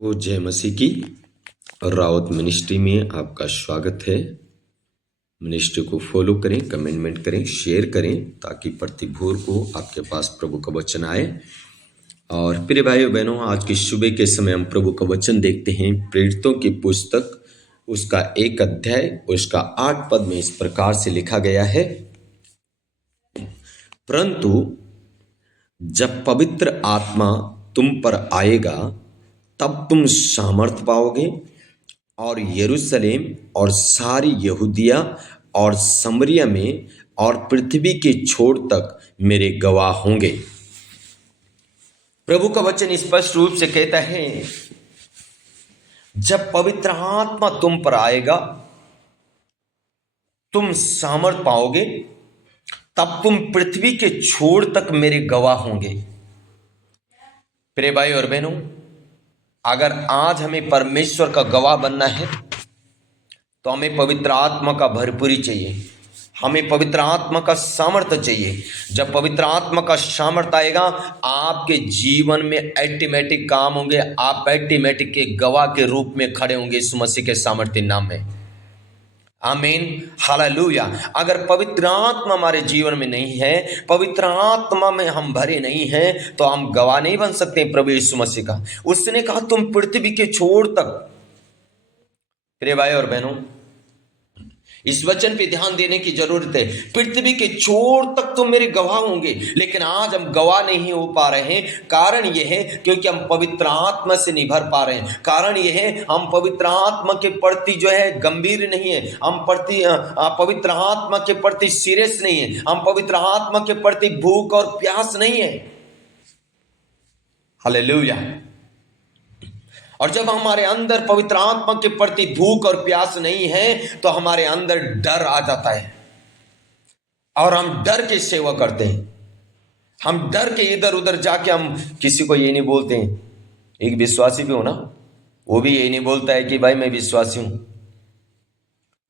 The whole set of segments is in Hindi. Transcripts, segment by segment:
वो जय मसीह की रावत मिनिस्ट्री में आपका स्वागत है। मिनिस्ट्री को फॉलो करें, कमेंटमेंट करें, शेयर करें ताकि प्रति भोर को आपके पास प्रभु का वचन आए। और प्रिय भाइयों बहनों, आज की सुबह के समय हम प्रभु का वचन देखते हैं। प्रेरितों की पुस्तक उसका 1 अध्याय उसका 8 पद में इस प्रकार से लिखा गया है, परंतु जब पवित्र आत्मा तुम पर आएगा तब तुम सामर्थ पाओगे और यरूशलेम और सारी यहूदिया और समरिया में और पृथ्वी के छोर तक मेरे गवाह होंगे। प्रभु का वचन स्पष्ट रूप से कहता है, जब पवित्र आत्मा तुम पर आएगा तुम सामर्थ पाओगे, तब तुम पृथ्वी के छोर तक मेरे गवाह होंगे। प्रिय भाई और बहनों, अगर आज हमें परमेश्वर का गवाह बनना है तो हमें पवित्र आत्मा का भरपूरी चाहिए, हमें पवित्र आत्मा का सामर्थ्य चाहिए। जब पवित्र आत्मा का सामर्थ्य आएगा आपके जीवन में ऑटोमेटिक काम होंगे, आप ऑटोमेटिक के गवाह के रूप में खड़े होंगे यीशु मसीह के सामर्थ्य नाम में। आमीन, हालेलुया। अगर पवित्र आत्मा हमारे जीवन में नहीं है, पवित्र आत्मा में हम भरे नहीं हैं, तो हम गवाह नहीं बन सकते प्रभु यीशु मसीह का। उसने कहा तुम पृथ्वी के छोर तक। प्रिय भाई और बहनों, इस वचन पे ध्यान देने की जरूरत है। पृथ्वी के छोर तक तो मेरे गवाह होंगे, लेकिन आज हम गवाह नहीं हो पा रहे हैं। कारण यह है क्योंकि हम पवित्र आत्मा से नहीं भर पा रहे हैं। कारण यह है हम पवित्र आत्मा के प्रति जो है गंभीर नहीं है, हम पवित्र आत्मा के प्रति सीरियस नहीं है, हम पवित्र आत्मा के प्रति भूख और प्यास नहीं है। हालेलुया। और जब हमारे अंदर पवित्र आत्मा के प्रति भूख और प्यास नहीं है तो हमारे अंदर डर आ जाता है और हम डर के सेवा करते हैं। हम डर के इधर उधर जाके हम किसी को ये नहीं बोलते हैं। एक विश्वासी भी हो ना, वो भी यही नहीं बोलता है कि भाई मैं विश्वासी हूं,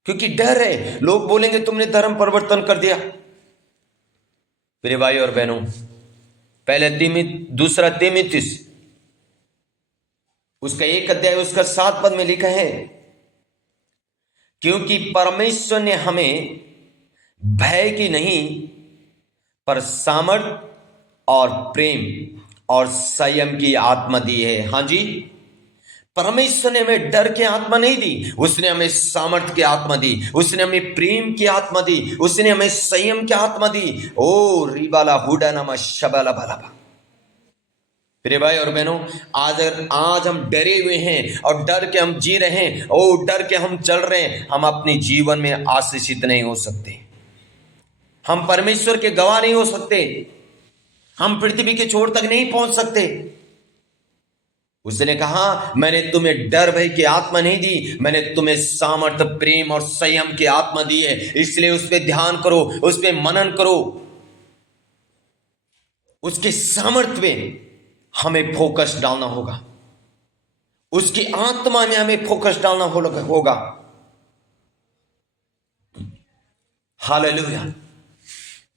क्योंकि डर है, लोग बोलेंगे तुमने धर्म परिवर्तन कर दिया। मेरे भाई और बहनों, दूसरा तीमुथियुस उसका 1 अध्याय उसका 7 पद में लिखा है, क्योंकि परमेश्वर ने हमें भय की नहीं पर सामर्थ और प्रेम और संयम की आत्मा दी है। हाँ जी, परमेश्वर ने हमें डर की आत्मा नहीं दी, उसने हमें सामर्थ की आत्मा दी, उसने हमें प्रेम की आत्मा दी, उसने हमें संयम की आत्मा दी। ओ रिबाला हुडा नमा शबाला बाला। प्रिय भाई और बहनों, आज हम डरे हुए हैं और डर के हम जी रहे हैं, और डर के हम चल रहे हैं, हम अपने जीवन में आशीषित नहीं हो सकते, हम परमेश्वर के गवाह नहीं हो सकते, हम पृथ्वी के छोर तक नहीं पहुंच सकते। उसने कहा मैंने तुम्हें डर भय की आत्मा नहीं दी, मैंने तुम्हें सामर्थ प्रेम और संयम की आत्मा दी है। इसलिए उस पर ध्यान करो, उस पर मनन करो, उसके सामर्थ्य में हमें फोकस डालना होगा, उसकी आत्मा में हमें फोकस डालना होगा। हालेलुया।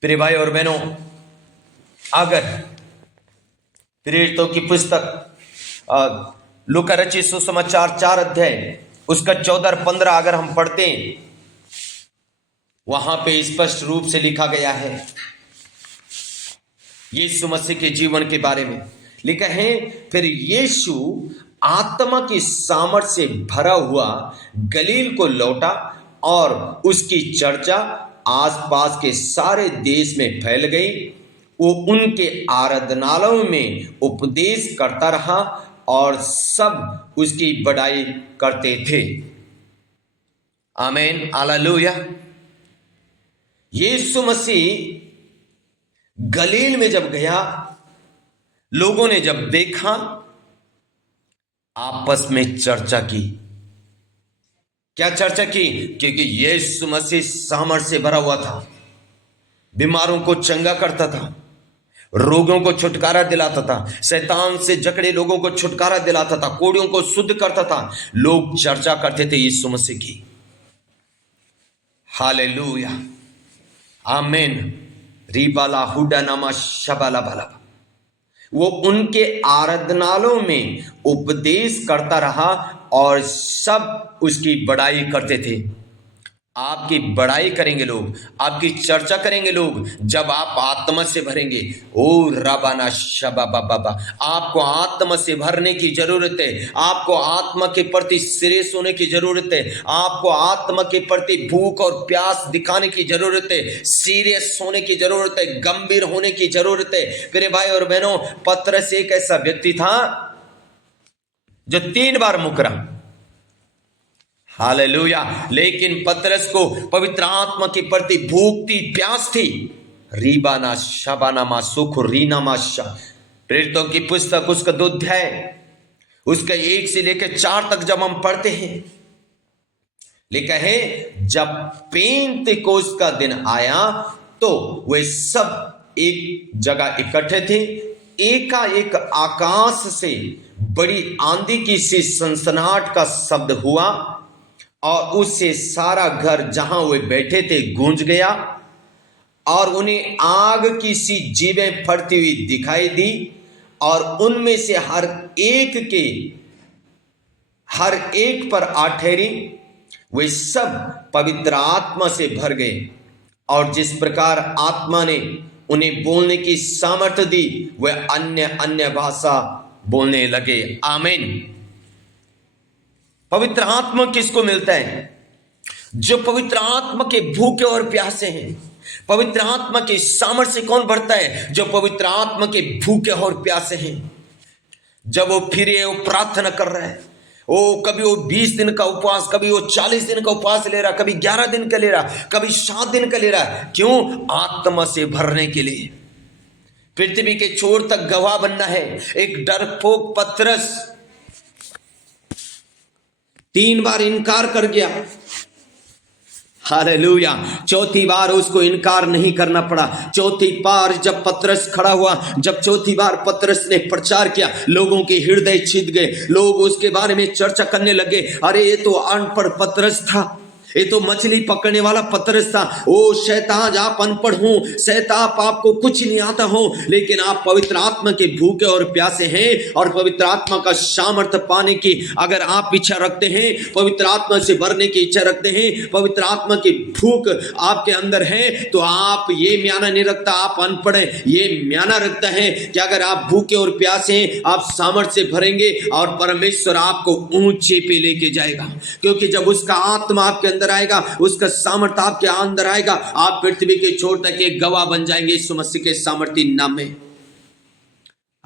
प्रिय भाई और बहनों, अगर प्रेरितों की पुस्तक लूका रचित सुसमाचार 4 अध्याय उसका 14-15 अगर हम पढ़ते हैं, वहां पे स्पष्ट रूप से लिखा गया है यीशु मसीह के जीवन के बारे में। लिखा है, फिर यीशु आत्मा की सामर्थ से भरा हुआ गलील को लौटा और उसकी चर्चा आसपास के सारे देश में फैल गई। वो उनके आराधनालयों में उपदेश करता रहा और सब उसकी बड़ाई करते थे। आमीन, हालेलुया। यीशु मसीह गलील में जब गया, लोगों ने जब देखा, आपस में चर्चा की। क्या चर्चा की? क्योंकि यीशु मसीह सामर्थ से भरा हुआ था, बीमारों को चंगा करता था, रोगों को छुटकारा दिलाता था, शैतान से जकड़े लोगों को छुटकारा दिलाता था, कोड़ियों को शुद्ध करता था। लोग चर्चा करते थे यीशु मसीह की। हालेलुया, आमीन। रिबाला हुडा नामा शबाला बाला। वो उनके आराधनालयों में उपदेश करता रहा और सब उसकी बड़ाई करते थे। आपकी बड़ाई करेंगे लोग, आपकी चर्चा करेंगे लोग जब आप आत्मा से भरेंगे। ओ रबाना शबा बाबा, आपको आत्मा से भरने की जरूरत है। आपको आत्मा के प्रति सीरियस होने की जरूरत है। आपको आत्मा के प्रति भूख और प्यास दिखाने की जरूरत है। सीरियस होने की जरूरत है, गंभीर होने की जरूरत है। मेरे भाई और बहनों, पतरस एक ऐसा व्यक्ति था जो 3 बार मुकरा। हालेलुया। लेकिन पतरस को पवित्र आत्मा के प्रति भूख थी, प्यास थी। रीबाना शबाना मा सुख रीना माशा, प्रेरितों की पुस्तक उसका 2 अध्याय उसका 1 से लेकर 4 तक जब हम पढ़ते हैं, लिखा है जब पेंतेकोस्त का दिन आया तो वे सब एक जगह इकट्ठे थे। एकाएक आकाश से बड़ी आंधी की सी सनसनाहट का शब्द हुआ और उससे सारा घर जहां वे बैठे थे गूंज गया और उन्हें आग की सी जीभें फटती हुई दिखाई दी और उनमें से हर एक पर आ ठहरी। वे सब पवित्र आत्मा से भर गए और जिस प्रकार आत्मा ने उन्हें बोलने की सामर्थ्य दी वे अन्य भाषा बोलने लगे। आमीन। पवित्र आत्मा किसको मिलता है? जो पवित्र आत्मा के भूखे और प्यासे हैं। पवित्र आत्मा के सामर्थ्य से कौन भरता है? जो पवित्र आत्मा के भूखे और प्यासे हैं। जब वो फिरे, वो प्रार्थना कर रहा है, वो कभी वो 20 दिन का उपवास, कभी वो 40 दिन का उपवास ले रहा, कभी 11 दिन का ले रहा, कभी 7 दिन का ले रहा। क्यों? आत्मा से भरने के लिए। पृथ्वी के छोर तक गवाह बनना है। एक डरपोक पतरस 3 बार इनकार कर गया। हालेलुया। 4थी बार उसको इनकार नहीं करना पड़ा। 4थी बार जब पतरस खड़ा हुआ, जब 4थी बार पतरस ने प्रचार किया, लोगों के हृदय छिद गए। लोग उसके बारे में चर्चा करने लगे, अरे ये तो अनपढ़ पतरस था, ये तो मछली पकड़ने वाला पतरस था। ओ शैतान, आप अनपढ़ हो, शैतान आपको कुछ नहीं आता हो, लेकिन आप पवित्र आत्मा के भूखे और प्यासे हैं और पवित्र आत्मा का सामर्थ्य पाने की अगर आप इच्छा रखते हैं, पवित्र आत्मा से भरने की इच्छा रखते हैं, पवित्र आत्मा की भूख आपके अंदर है, तो आप ये म्याना नहीं रखता आप अनपढ़ हैं, ये म्याना रखता है कि अगर आप भूखे और प्यासे हैं, आप सामर्थ्य से भरेंगे और परमेश्वर आपको ऊंचे पे लेके जाएगा। क्योंकि जब उसका आत्मा आपके अंदर आएगा, उसका सामर्थ्य आपके अंदर आएगा, आप पृथ्वी के छोर तक एक गवाह बन जाएंगे यीशु मसीह के सामर्थ्य नाम में।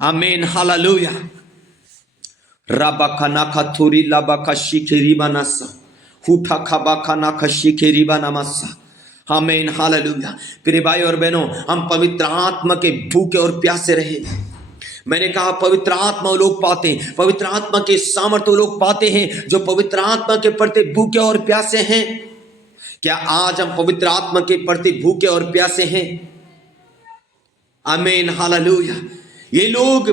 आमीन। हालेलुया। रबाखना खथुरी लबाखा शिखरी बनासा हुठा खबाखना खशिखरी बनामासा। आमीन। हालेलुया। प्रिय भाई और बहनों, हम पवित्र आत्मा के भूखे और प्यासे रहे। मैंने कहा पवित्र आत्मा लोग पाते हैं, पवित्र आत्मा के सामर्थ्य लोग पाते हैं जो पवित्र आत्मा के प्रति भूखे और प्यासे हैं। क्या आज हम पवित्र आत्मा के प्रति भूखे और प्यासे हैं? आमीन। हालेलुया। ये लोग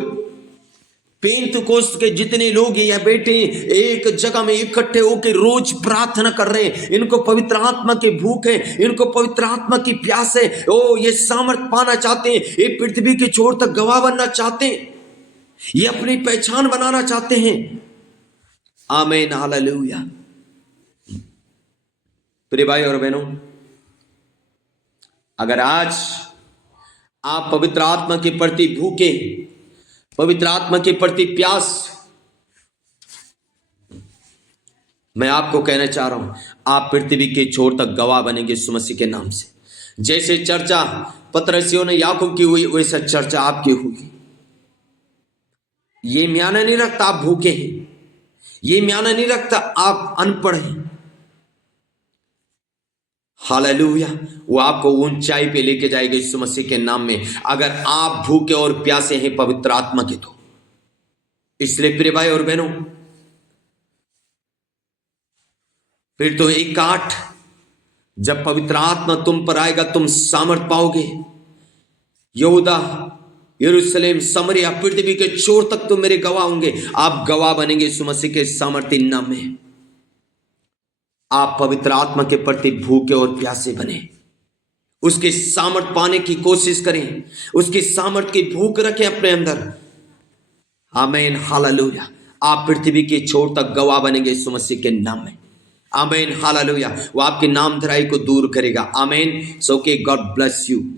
पेंतकोस्त के जितने लोग यहाँ बैठे एक जगह में इकट्ठे होकर रोज प्रार्थना कर रहे हैं। इनको पवित्र आत्मा के भूख है, इनको पवित्र आत्मा की प्यास है। ओ ये सामर्थ पाना चाहते हैं, ये पृथ्वी के छोर तक गवाह बनना चाहते हैं, ये अपनी पहचान बनाना चाहते हैं। आमीन। हालेलुया। प्रिय भाई और बहनों, अगर आज आप पवित्र आत्मा के प्रति भूखे, पवित्र आत्मा के प्रति प्यास, मैं आपको कहना चाह रहा हूं, आप पृथ्वी के छोर तक गवाह बनेंगे यीशु मसीह के नाम से। जैसे चर्चा पतरसियों ने याकूब की हुई, वैसा चर्चा आपकी हुई। ये म्याना नहीं रखता आप भूखे हैं, ये म्याना नहीं रखता आप अनपढ़ हैं। हालेलुया। वो आपको ऊंचाई पे लेके जाएगा यीशु मसीह के नाम में, अगर आप भूखे और प्यासे हैं पवित्र आत्मा के तो। इसलिए प्रिय भाई और बहनों, फिर तो 1:8 जब पवित्र आत्मा तुम पर आएगा तुम सामर्थ पाओगे। यहूदा, यरूशलेम, समरिया, पृथ्वी के छोर तक तुम मेरे गवाह होंगे। आप गवाह बनेंगे यीशु मसीह के सामर्थ्य नाम में। आप पवित्र आत्मा के प्रति भूखे और प्यासे बने, उसके सामर्थ पाने की कोशिश करें, उसके सामर्थ की भूख रखें अपने अंदर। आमीन, हालेलुया। आप पृथ्वी के छोर तक गवाह बनेंगे यीशु मसीह के नाम में। आमीन, हालेलुया। वो आपकी नामधराई को दूर करेगा। आमीन। सो के गॉड ब्लेस यू।